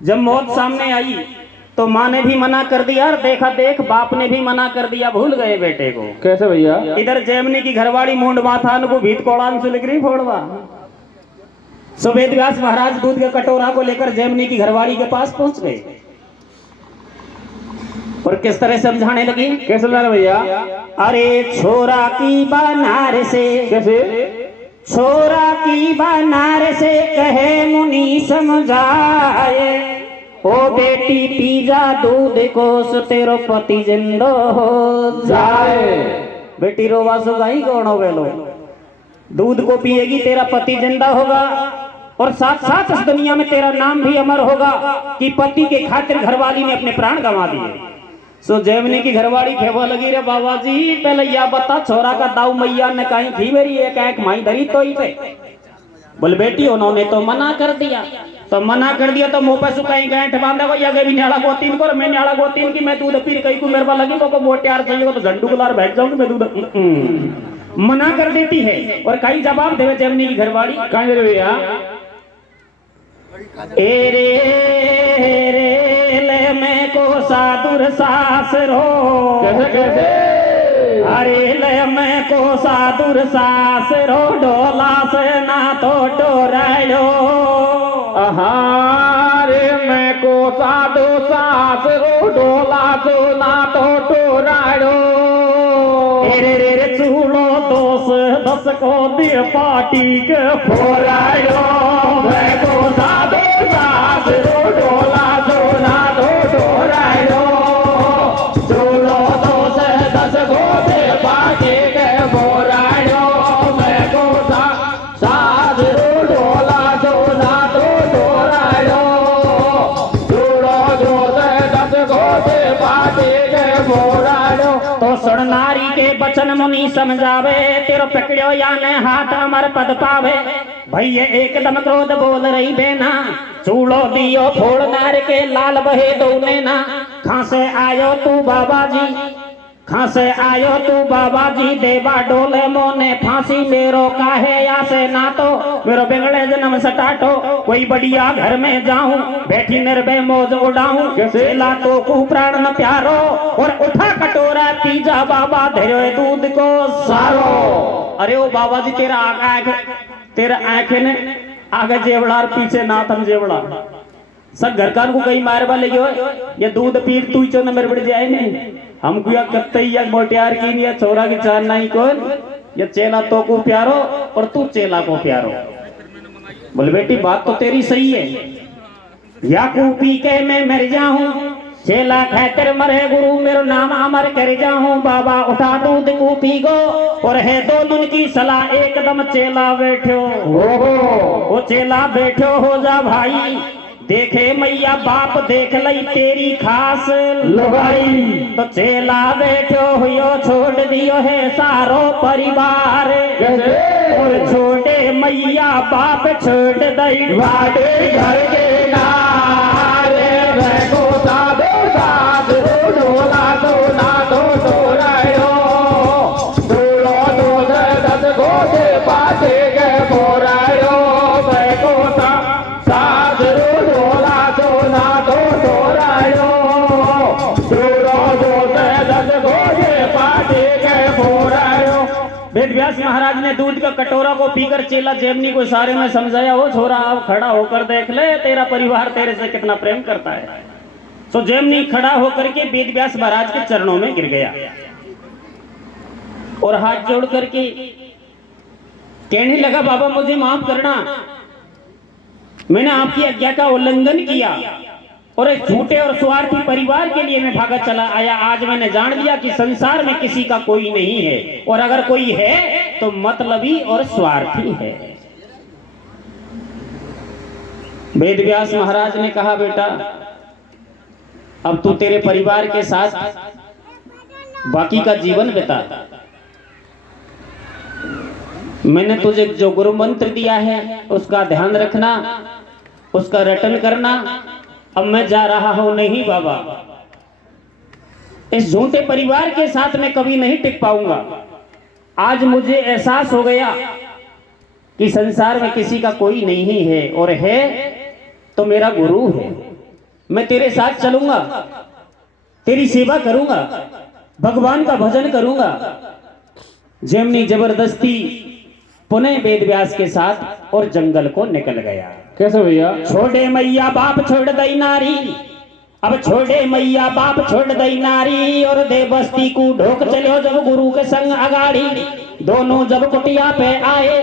जब मौत सामने आई तो माँ ने भी मना कर दिया और देखा देख बाप ने भी मना कर दिया, भूल गए बेटे को। कैसे भैया? इधर जैमिनी की घरवाड़ी मूंडवा था को भीत कोड़ान से लिगरी फोड़वा। सो वेद व्यास महाराज दूध के कटोरा को लेकर जैमिनी की घरवाड़ी के पास पहुंच गए और किस तरह समझाने लगी। कैसे समझाने भैया? अरे छोरा की बनार से, कैसे? छोरा की बनार से कहे मुनि समझाए, ओ बेटी पी जा दूध को सो तेरो पति जिंदो हो जाए। बेटी रोवा सो गाई कौन हो वेलो, दूध को पिएगी तेरा पति जिंदा होगा और साथ साथ इस दुनिया में तेरा नाम भी अमर होगा कि पति के खातिर घरवाली ने अपने प्राण गंवा दिए। सो जैमिनी की घरवाड़ी खेवा लगी, रे बाबा जी पहले या बता छोरा का दाऊ मैया ने कहीं थी मेरी एक एक माई धरी तो ही पे। बोल बेटी उन्होंने तो मना कर दिया, तो मना कर दिया तो मुंह पे सुखाई गांठ बांधा को या गई न्याला गोतीन को, मैं न्याला गोतीन की मैं दूध पी कहीं को मेरे पास लगी को मोटियार चाहिए तो झंडू गुलार बैठ जाऊंगी मैं दूध मना कर देती है। और कई जवाब देवे जैमिनी की घरवाड़ी कहाँ दे भैया? ए रे ले मैं को साधुर सास रो। कैसे कैसे? अरे ले मैं को साधुर सास रो, डोला से ना तो डोरायो। रे मैं को साधु सास रो, डोला सो ना तो टोराड़ो। रे रे रे चूड़ो दोस दस को दे पार्टी के फोरायो। मैं को साधु सास रो, डोला सो ना तो टोराड़ो। चूड़ो दोस दस को दे पार्टी के फोराड़ो। मैं को सास रो, डोला सो ना तो टोराड़ो। चूड़ो दोस दस को दे पार्टी के फोराड़ो। तो सुन नारी के बचन मुनि समझावे, तेरो पकड़ो या ने हाथ अमर पद पावे। भैया एकदम क्रोध बोल रही बेना, चूड़ो दियो फोड़ नार के लाल बहे दोने ना। कहां से आयो तू बाबा जी, कहां से आयो तू बाबा जी, देवा डोले मोने फांसी मेरो काहे या से ना तो मेरो बिगड़े जन्म सटाटो। कोई बढ़िया घर में जाऊं बैठी निर्भय मौज उड़ाऊं, सेला तो कु प्राण न प्यारो। और उठा कटोरा पी जा बाबा धैर्य दूध को सारो। अरे ओ बाबा जी तेरा तेरा आंखें ने आगे जेवड़ा और पीछे नाथम जेवड़ा, सब घर कान को कई मारवा लगे हो। ये दूध पी तू चो न मेरे बड़ जाए नहीं, हमको या कत्ते या मोटियार की नहीं, या छोरा की चार नहीं कौन, ये चेला तो को प्यारो और तू चेला को प्यारो। बोले बेटी बात तो तेरी सही है, या को पी के मैं मर जाऊं, चेला खातिर मरे गुरु मेरो नाम अमर कर जाऊं। बाबा उठा दूध को पी गो और है दोनों की सलाह एकदम चेला बैठो। वो चेला बैठो हो जा भाई, देखे मैया बाप देख लई तेरी खास लुगाई। तो चेला बैठो हुयो छोड़ दियो है सारो परिवार, और छोटे मैया बाप छोड़ दई वाटे घर के नारे। मैं को साधु सास रो, डोला सो ना तो टोराड़ो। चूड़ो दोस दस को दे पाटे के फोराड़ो। मैं को सास रो, डोला सो ना तो टोराड़ो। चूड़ो दोस दस को दे पाटे के फोराड़ो। वेद व्यास महाराज ने दूध का कटोरा को पीकर चेला जैमिनी को इशारे में समझाया, हो छोरा अब खड़ा होकर देख ले तेरा परिवार तेरे से कितना प्रेम करता है। सो जैमिनी खड़ा होकर के वेद व्यास महाराज के चरणों में गिर गया और हाथ जोड़ करके कहने लगा, बाबा मुझे माफ करना, मैंने आपकी आज्ञा का उल्लंघन किया और एक झूठे और स्वार्थी परिवार के लिए मैं भागा चला आया। आज मैंने जान लिया कि संसार में किसी का कोई नहीं है, और अगर कोई है तो मतलबी और स्वार्थी है। वेद व्यास महाराज ने कहा, बेटा अब तू तेरे परिवार के साथ बाकी का जीवन बिता। मैंने तुझे जो गुरु मंत्र दिया है उसका ध्यान रखना, उसका रटन करना। अब मैं जा रहा हूं। नहीं बाबा, इस झूठे परिवार के साथ मैं कभी नहीं टिक पाऊंगा। आज मुझे एहसास हो गया कि संसार में किसी का कोई नहीं है, और है तो मेरा गुरु है। मैं तेरे साथ चलूंगा, तेरी सेवा करूंगा, भगवान का भजन करूंगा। जेमनी जबरदस्ती पुनः वेद व्यास के साथ और जंगल को निकल गया। कैसे भैया? छोड़े मैया बाप छोड़ दई नारी, अब छोड़े मैया बाप छोड़ दई नारी, और दे बस्ती को ढोक चलो जब गुरु के संग अगाड़ी। दोनों जब कुटिया पे आए,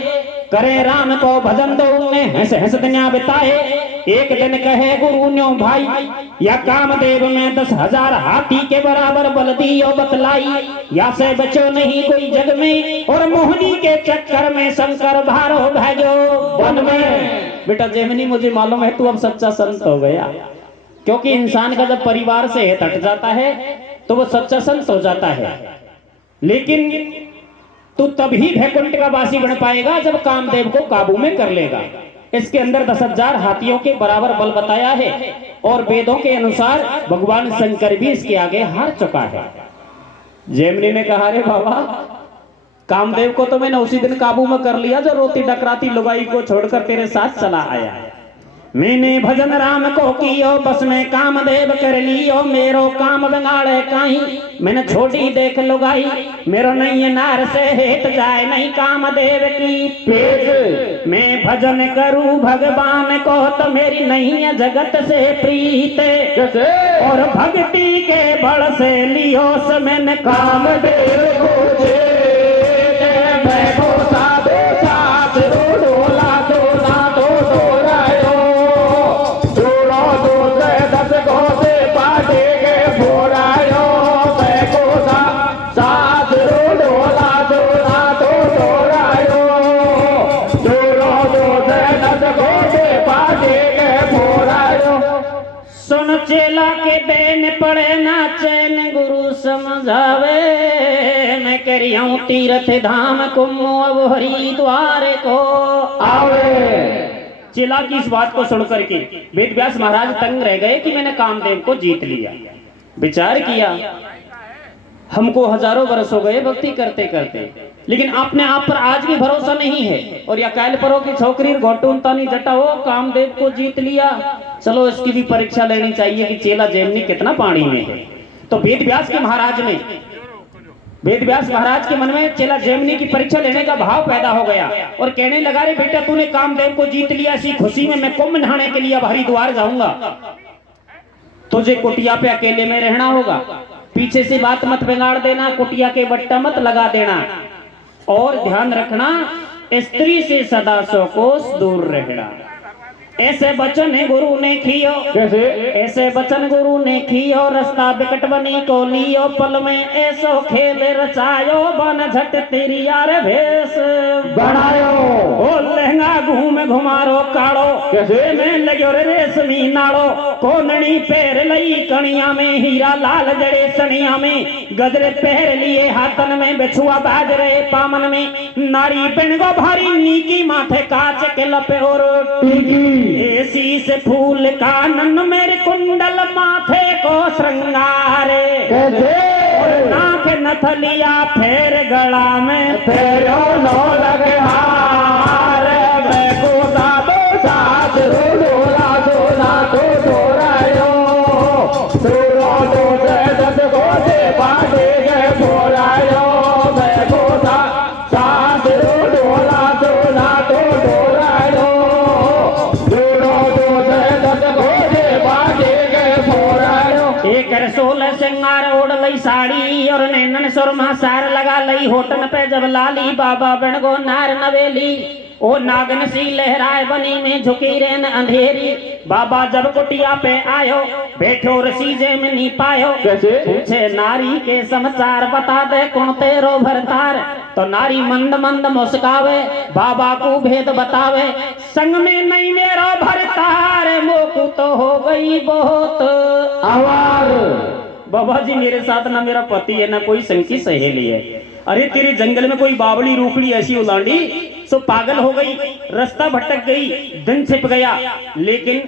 करे राम को भजन दो उन्हें हंस हंस दुनिया बिताए। एक दिन कहे गुरु न्यो भाई, या कामदेव में 10,000 हाथी के बराबर बल दियो बतलाई। या से बचो नहीं कोई जग में, और मोहनी के चक्कर में शंकर भारो भाजो वन में। बेटा जेमिनी मुझे मालूम है तू अब सच्चा संत हो गया, क्योंकि इंसान का जब परिवार से हित हट जाता है तो वो सच्चा संत हो जाता है। लेकिन तू तभी वैकुंठ का वासी बन पाएगा जब कामदेव को काबू में कर लेगा। इसके अंदर 10,000 हाथियों के बराबर बल बताया है, और वेदों के अनुसार भगवान शंकर भी इसके आगे हार चुका है। जेमिनी ने कहा रे बाबा, कामदेव को तो मैंने उसी दिन काबू में कर लिया जो रोती डकराती लुगाई को छोड़कर तेरे साथ चला आया। मैंने भजन राम को कियो, बस में कामदेव कर लियो। मेरो काम बंगाड़े काई, मैंने छोटी देख लुगाई। मेरो नहीं नार से हेत जाए नहीं कामदेव की पेट। मैं भजन करूं भगवान को तो मेरी नहीं है जगत से प्रीत। और भक्ति के बल से लियो से मैंने कामदेव को चेला के बेन पड़े ना चैन गुरु समझावे। मैं कह रही हूँ तीर्थ धाम कुमो अब हरिद्वार को आवे। चेला की इस बात को सुन करके वेद व्यास महाराज तंग रह गए कि मैंने कामदेव को जीत लिया। विचार किया, हमको हजारों वर्ष हो गए भक्ति करते करते, लेकिन अपने आप पर आज भी भरोसा नहीं है। और या कैल परो की छोकरी घोटूनतानी जटाओ कामदेव को जीत लिया, चलो इसकी भी परीक्षा लेनी चाहिए कि चेला जेमिनी कितना पानी में है। तो वेद व्यास के मन में चेला जेमिनी की परीक्षा लेने का भाव पैदा हो गया, और कहने लगा रे बेटा तूने कामदेव को जीत लिया, इसी खुशी में मैं कुंभ नहाने के लिए अब हरिद्वार जाऊंगा। तुझे कुटिया पे अकेले में रहना होगा, पीछे से बात मत बिगाड़ देना, कुटिया के बट्टा मत लगा देना, और ध्यान रखना स्त्री से सदा सकोस दूर रहना। ऐसे बचन गुरु ने कियो, कैसे? ऐसे बचन गुरु ने कियो, रास्ता बिकट बनी को लियो। पल में ऐसो खेल रचायो, बन झट तेरी यार भेस बनायो। ओ लहंगा घूम घुमारो काड़ो, कैसे? में लग्यो रे रेशमी नाड़ो। कोनणी पैर लई कणिया में, हीरा लाल जड़े सनिया में। गजरे पहर लिए हाथन में, बिछुआ बाज रहे पामन में। नारी बिन गो भारी नीकी, माथे कांच के लपे और टीकी। ऐसी से फूल कानन मेरे कुंडल, माथे को श्रृंगारे। और नाक नथलिया फेर गला में, फेरो नो लगे हार। मैं को साधो साथ रोला सोना तो डोरायो। सुरो तो दस को से बाटे गए बोरायो। मैं को साथ रोला सोना तो डोरायो। एक रसोल सिंगार ओढ़ लई साड़ी, और नैनन सुरमा सार लगा लई। होटन पे जब लाली, बाबा बन गो नार नवेली। ओ नागन सी लहराए बनी में, झुकी रेन अंधेरी। बाबा जब कुटिया पे आयो, बैठो रसी जेमिनी पायो। कैसे? पूछे नारी के समाचार, बता दे कौन तेरो भरतार। तो नारी मंद मंद मुस्कावे, बाबा को भेद बतावे। संग में नहीं मेरो भरतार, मोकू तो हो गई बहुत आवार। बाबा जी मेरे साथ ना मेरा पति है ना कोई संग की सहेली है। अरे तेरे जंगल में कोई बावली रूखड़ी ऐसी उलांडी सो पागल हो गई, रास्ता भटक गई, दिन छिप गया। लेकिन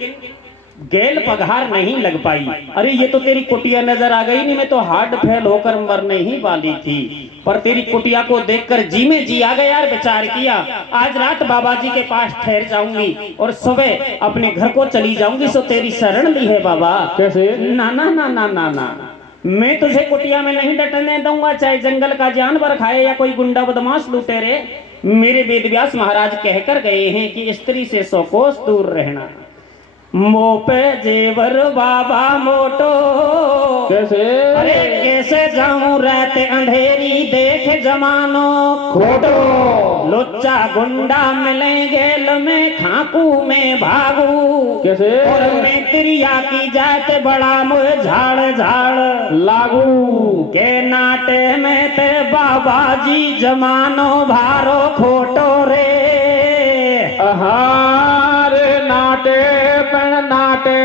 गेल पघार नहीं लग पाई। अरे ये तो तेरी कुटिया नजर आ गई, नहीं मैं तो हार्ट फेल होकर मरने ही वाली थी, पर तेरी कुटिया को देखकर जी में जी आ गया यार, विचार किया आज रात बाबा जी के पास ठहर जाऊंगी और सुबह अपने घर को चली जाऊंगी। सो तेरी शरण ली है बाबा। कैसे? ना ना ना ना ना ना, मैं तुझे कुटिया में नहीं डटने दूंगा, चाहे जंगल का जानवर खाए या कोई गुंडा बदमाश लुटेरे। मेरे वेद व्यास महाराज कहकर गए हैं कि स्त्री से 100 कोस दूर रहना। मोह पे जेवर बाबा मोटो, कैसे? अरे कैसे जाऊं रहते अंधेरी देख जमानो खोटो। लुच्चा गुंडा मिलेंगे में खाकू में भागू। कैसे? और मैं त्रिया की जात बड़ा मुझ झाड़ झाड़ लागू के नाटे में ते बाबा जी जमानो भारो खोटो रे। आहार नाटे पण नाटे